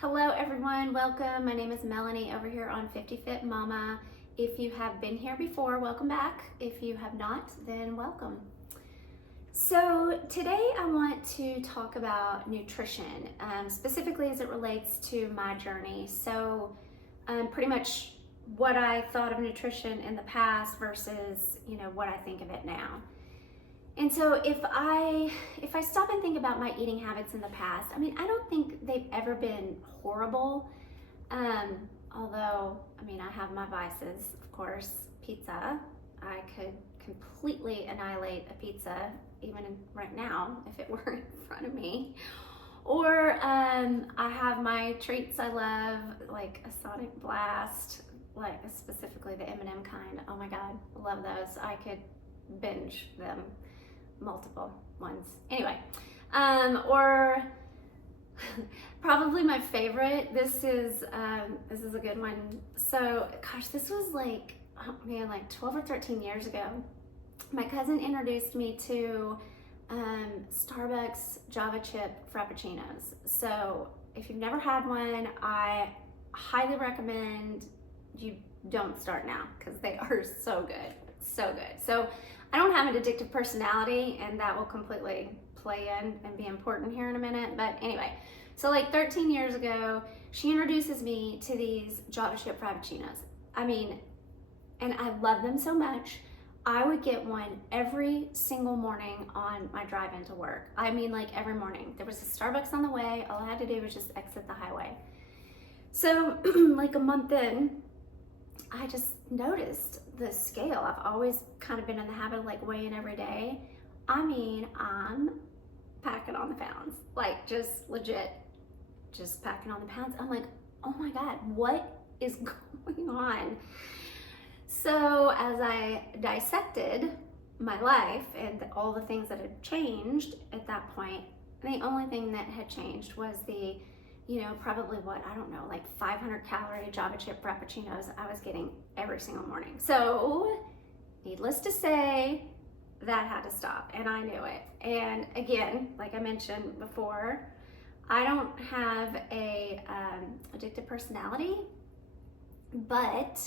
Hello everyone, welcome. My name is Melanie over here on 50 Fit Mama. If you have been here before, welcome back. If you have not, then welcome. So today I want to talk about nutrition, specifically as it relates to my journey. So pretty much what I thought of nutrition in the past versus, what I think of it now. And so if I stop and think about my eating habits in the past, I don't think they've ever been horrible. Although, I have my vices, of course. Pizza, I could completely annihilate a pizza even right now if it were in front of me. Or I have my treats I love, like a Sonic Blast, like specifically the M&M kind. Oh my God, I love those. I could binge them. Multiple ones. Anyway, or probably my favorite. This is a good one. So, gosh, this was like 12 or 13 years ago. My cousin introduced me to Starbucks Java chip frappuccinos. So, if you've never had one, I highly recommend you don't start now because they are so good, so good. So. I don't have an addictive personality, and that will completely play in and be important here in a minute. But anyway, so like 13 years ago, she introduces me to these Java chip frappuccinos. And I love them so much. I would get one every single morning on my drive into work. Like every morning. There was a Starbucks on the way. All I had to do was just exit the highway. So like a month in, I just noticed the scale. I've always kind of been in the habit of like weighing every day. I'm packing on the pounds, like just legit, just packing on the pounds. I'm like, oh my God, what is going on? So as I dissected my life and all the things that had changed at that point, the only thing that had changed was the probably like 500 calorie Java chip frappuccinos I was getting every single morning. So needless to say, that had to stop, and I knew it. And again, like I mentioned before, I don't have a addictive personality, but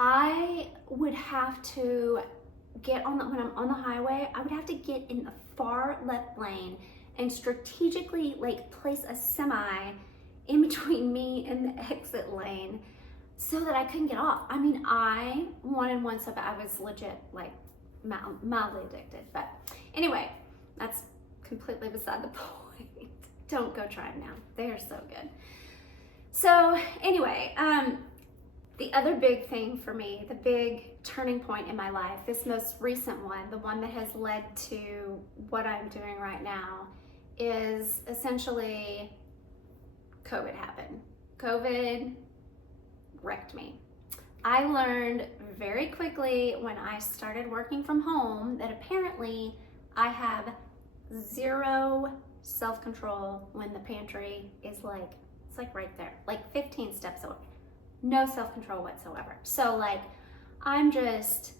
I would have to get on when I'm on the highway, I would have to get in the far left lane and strategically place a semi in between me and the exit lane so that I couldn't get off. I wanted one so bad. I was legit mildly addicted. But anyway, that's completely beside the point. Don't go try them now. They are so good. So anyway, the other big thing for me, the big turning point in my life, this most recent one, the one that has led to what I'm doing right now, is essentially COVID happened. COVID wrecked me. I learned very quickly when I started working from home that apparently I have zero self-control when the pantry is it's right there, 15 steps away. No self-control whatsoever. So I'm just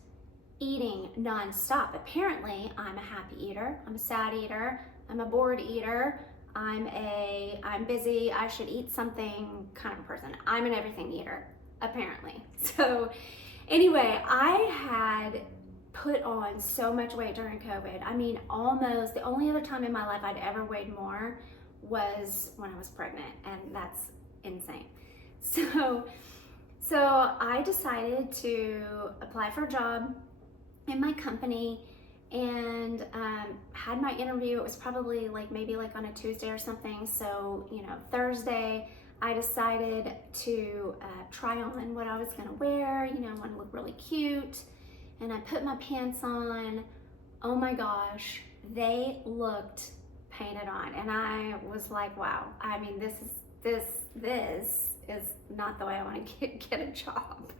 eating nonstop. Apparently I'm a happy eater, I'm a sad eater, I'm a bored eater, I'm busy, I should eat something kind of person. I'm an everything eater, apparently. So anyway, I had put on so much weight during COVID. Almost the only other time in my life I'd ever weighed more was when I was pregnant, and that's insane. So I decided to apply for a job in my company and had my interview. It was probably maybe on a Tuesday or something. So, Thursday, I decided to try on what I was gonna wear. I want to look really cute. And I put my pants on. Oh my gosh, they looked painted on. And I was like, wow, this is not the way I want to get a job.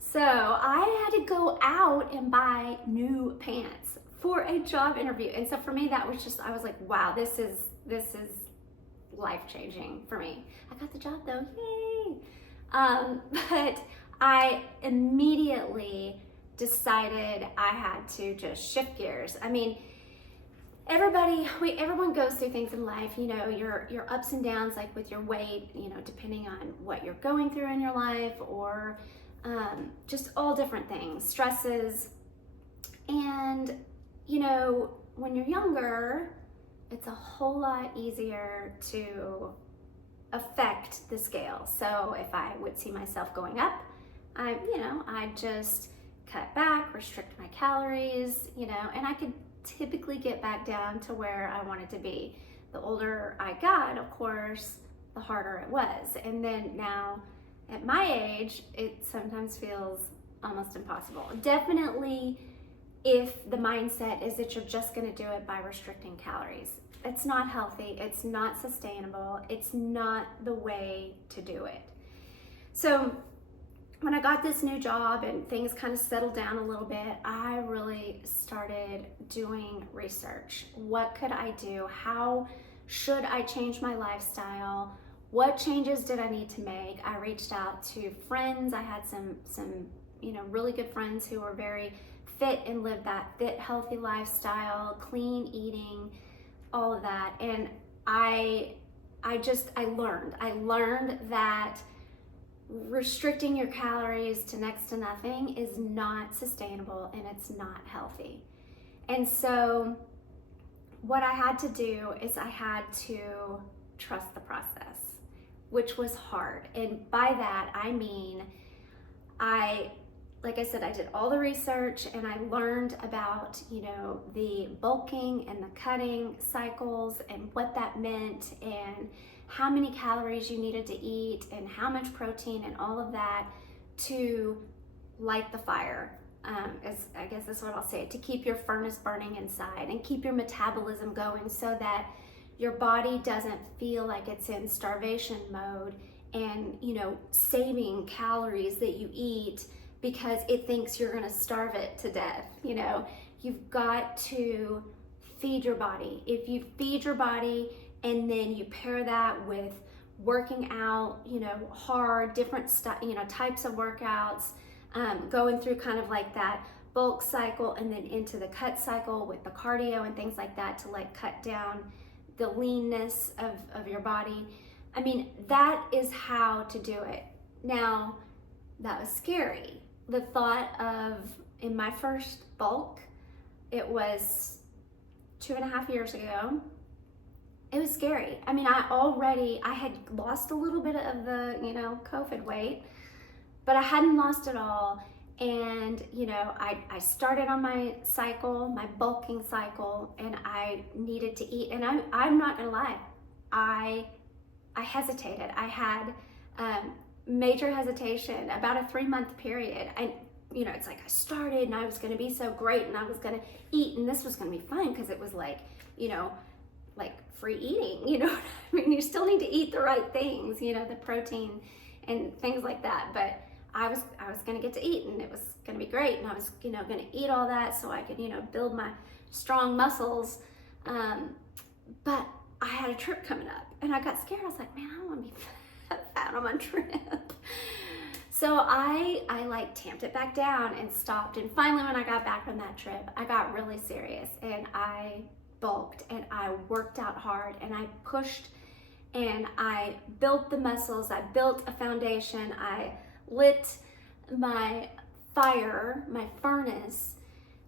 So I had to go out and buy new pants for a job interview. And so for me, that was I was like, wow, this is life-changing for me. I got the job though, yay. But I immediately decided I had to just shift gears. everyone goes through things in life, you know, your ups and downs, like with your weight, you know, depending on what you're going through in your life, or just all different things, stresses. And, you know, when you're younger, it's a whole lot easier to affect the scale. So if I would see myself going up, I just cut back, restrict my calories, you know, and I could typically get back down to where I wanted to be. The older I got, of course, the harder it was. And then now at my age, it sometimes feels almost impossible. Definitely if the mindset is that you're just going to do it by restricting calories. It's not healthy, it's not sustainable, it's not the way to do it. So when I got this new job and things kind of settled down a little bit, I really started doing research. What could I do? How should I change my lifestyle? What changes did I need to make? I reached out to friends. I had some really good friends who were very fit and lived that fit, healthy lifestyle, clean eating, all of that. And I learned that restricting your calories to next to nothing is not sustainable and it's not healthy. And so what I had to do is I had to trust the process, which was hard. And by that, I mean, like I said, I did all the research and I learned about, you know, the bulking and the cutting cycles and what that meant and how many calories you needed to eat and how much protein and all of that to light the fire. I guess that's what I'll say, to keep your furnace burning inside and keep your metabolism going so that your body doesn't feel like it's in starvation mode and, you know, saving calories that you eat because it thinks you're gonna starve it to death. You know, you've got to feed your body. If you feed your body and then you pair that with working out, you know, hard, different types of workouts, going through kind of like that bulk cycle and then into the cut cycle with the cardio and things like that to like cut down the leanness of your body. I mean, that is how to do it. Now, that was scary. The thought of, in my first bulk, it was 2.5 years ago, it was scary. I mean, I had lost a little bit of the, you know, COVID weight, but I hadn't lost it all. And, you know, I started on my cycle, my bulking cycle, and I needed to eat. And I'm not gonna lie, I hesitated. I had major hesitation about a 3-month period. You know, it's like I started and I was gonna be so great and I was gonna eat and this was gonna be fun because it was like, you know, like free eating, you know what I mean? You still need to eat the right things, you know, the protein and things like that. But I was gonna get to eat and it was gonna be great and I was, you know, gonna eat all that so I could, you know, build my strong muscles. But I had a trip coming up and I got scared. I was like, man, I don't wanna be fat on my trip. So I like tamped it back down and stopped. And finally, when I got back from that trip, I got really serious and I bulked and I worked out hard and I pushed and I built the muscles. I built a foundation. I lit my fire, my furnace,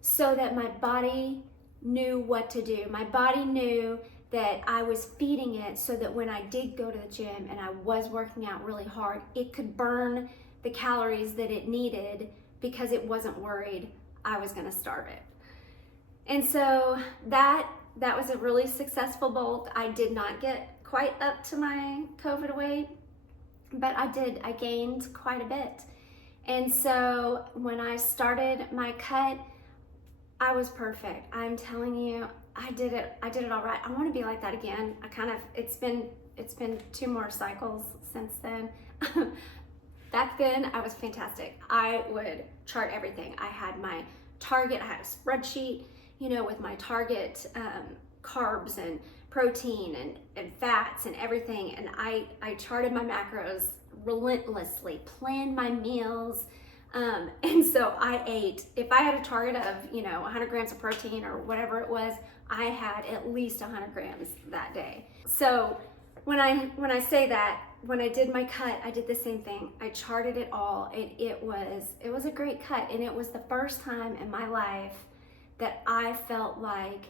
so that my body knew what to do. My body knew that I was feeding it so that when I did go to the gym and I was working out really hard, it could burn the calories that it needed because it wasn't worried I was gonna starve it. And so that was a really successful bulk. I did not get quite up to my COVID weight, but I gained quite a bit. And so when I started my cut, I was perfect. I'm telling you, I did it all right. I want to be like that again. It's been 2 more cycles since then. Back then, I was fantastic. I would chart everything. I had my target, I had a spreadsheet, you know, with my target carbs and protein and fats and everything. And I charted my macros relentlessly, planned my meals. And so I ate, if I had a target of, 100 grams of protein or whatever it was, I had at least 100 grams that day. So when I say that, when I did my cut, I did the same thing. I charted it all, and it was a great cut. And it was the first time in my life that I felt like,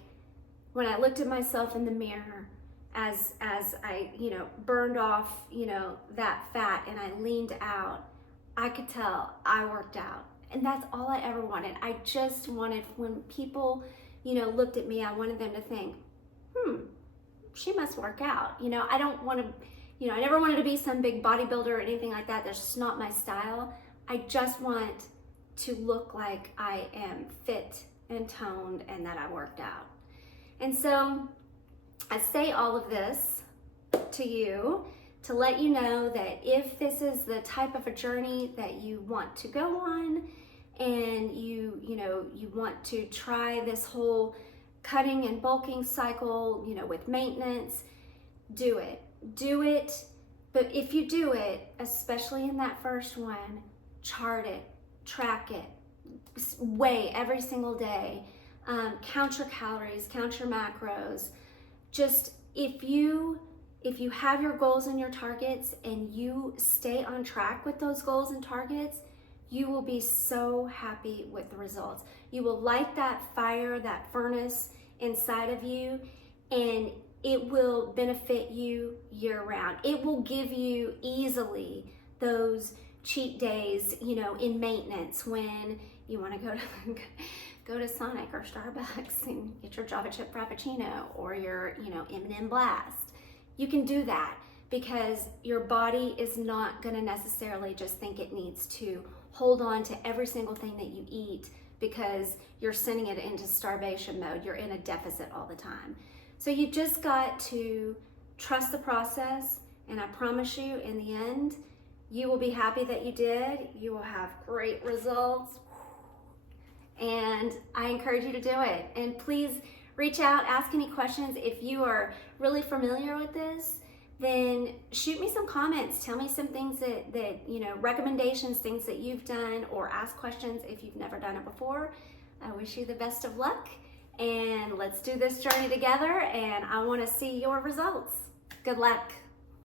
when I looked at myself in the mirror, as I, burned off, that fat, and I leaned out, I could tell I worked out. And that's all I ever wanted. I just wanted, when people, looked at me, I wanted them to think, she must work out. I don't want to, I never wanted to be some big bodybuilder or anything like that. That's just not my style. I just want to look like I am fit and toned and that I worked out. And so I say all of this to you to let you know that if this is the type of a journey that you want to go on, and you want to try this whole cutting and bulking cycle, with maintenance, do it. But if you do it, especially in that first one, chart it, track it, weigh every single day, count your calories, count your macros. Just if you have your goals and your targets and you stay on track with those goals and targets, you will be so happy with the results. You will light that fire, that furnace inside of you, and it will benefit you year round. It will give you easily those cheat days, in maintenance, when you want to go to Sonic or Starbucks and get your Java chip frappuccino or your, M&M blast. You can do that because your body is not going to necessarily just think it needs to hold on to every single thing that you eat because you're sending it into starvation mode. You're in a deficit all the time. So you just got to trust the process, and I promise you, in the end, you will be happy that you did. You will have great results, and I encourage you to do it. And please reach out, ask any questions. If you are really familiar with this, then shoot me some comments. Tell me some things that recommendations, things that you've done, or ask questions if you've never done it before. I wish you the best of luck, and let's do this journey together, and I want to see your results. Good luck.